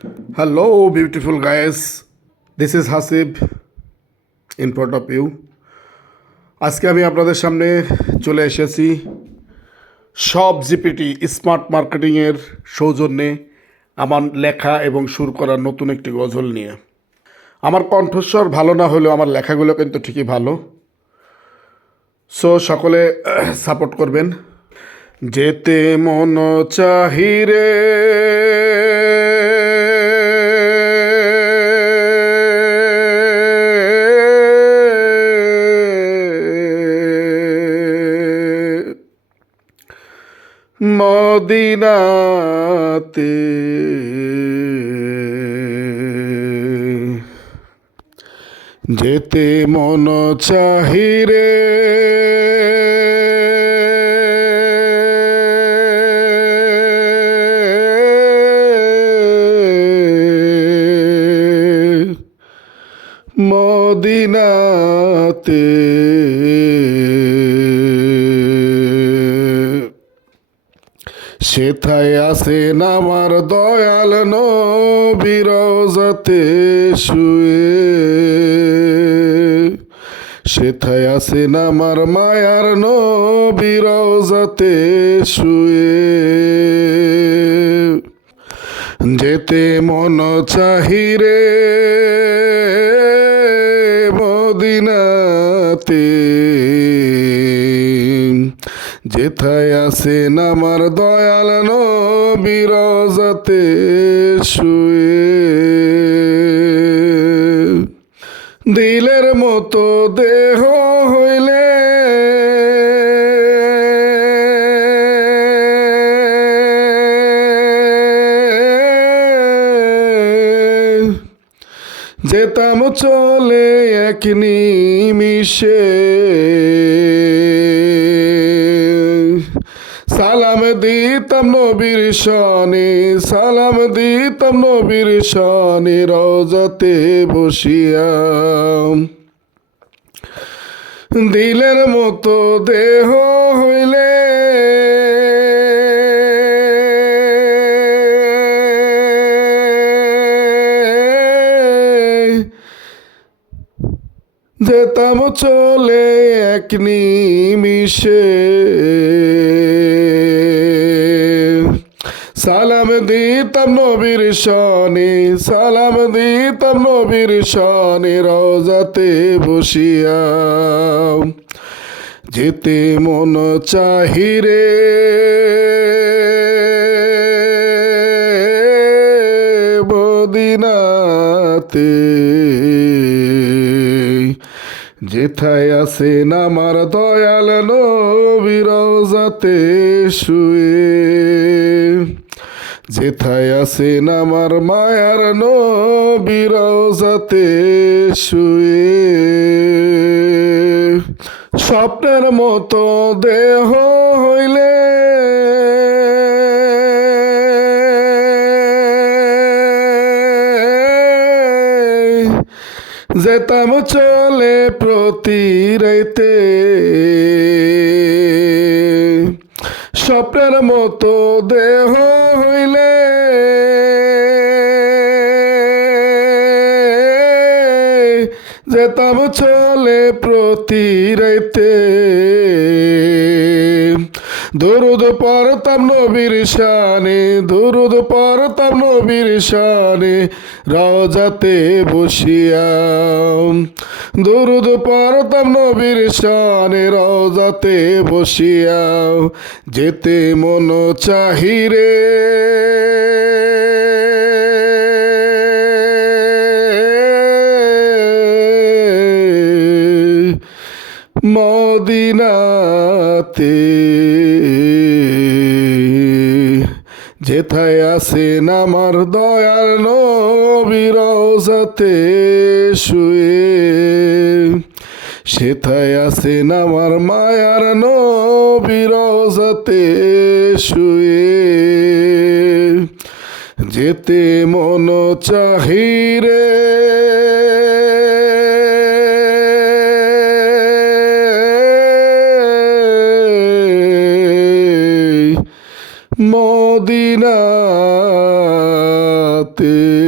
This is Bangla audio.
Hello, beautiful guys. This is Hasib in front of you. আজকে আমি আপনাদের সামনে চলে এসেছি সব জিপিটি স্মার্ট মার্কেটিংয়ের সৌজন্যে আমার লেখা এবং সুর করা নতুন একটি গজল নিয়ে। আমার কণ্ঠস্বর ভালো না হলেও আমার লেখাগুলো কিন্তু ঠিকই ভালো। সো সকলে সাপোর্ট করবেন। যেতে মন চাহিরে মদিনাতে যেতে মন চাহিরে মদিনাতে সেথায় আছেন আমার দয়াল নবী রওজাতে শুয়ে, সেথায় আছেন আমার মায়ার নবী রওজাতে শুয়ে। যেতে মন চাহিরে মদিনাতে, যেথায় আছেন আমার দয়াল নবী রওজাতে শুয়ে। দিলের মতো দেহ হইলে যেতাম চলে এক নিমিষে, সালাম দিতাম নবীর শানে, সালাম দিতাম নবীর শানে রওজাতে বসিয়া। দিলের মতো দেহ হইলে যেতাম চলে এক নিমিষে, সালাম দিতাম নবীর শানে, সালাম দিতাম নবীর শানে রওজাতে বসিয়া। যেতে মন চাহিরে মদিনাতে, যেথায় আছেন আমার দয়াল নবী রওজাতে শুয়ে, যেথায় আছেন আমার মায়ার নবী রওজাতে শুয়ে। স্বপ্নের মতো দেহ হইলে যেতাম চলে প্রতি রাইতে, স্বপ্নের মতো দেহ হইলে যেতাম চলে প্রতি রাইতে। দুরুদ পড়তাম নবীর শানে, দুরুদ পড়তাম নবীর শানে রওজাতে বসিয়া। দুরুদ পড়তাম নবীর শানে রওজাতে বসিয়া। যেতে মন চাহিরে মদিনাতে, যেথায় আছেন আমার দয়াল নবী রওজাতে শুয়ে, সেথায় আছেন আমার মায়ার নবী রওজাতে শুয়ে। যেতে মন চাহিরে মদিনাতে। করতে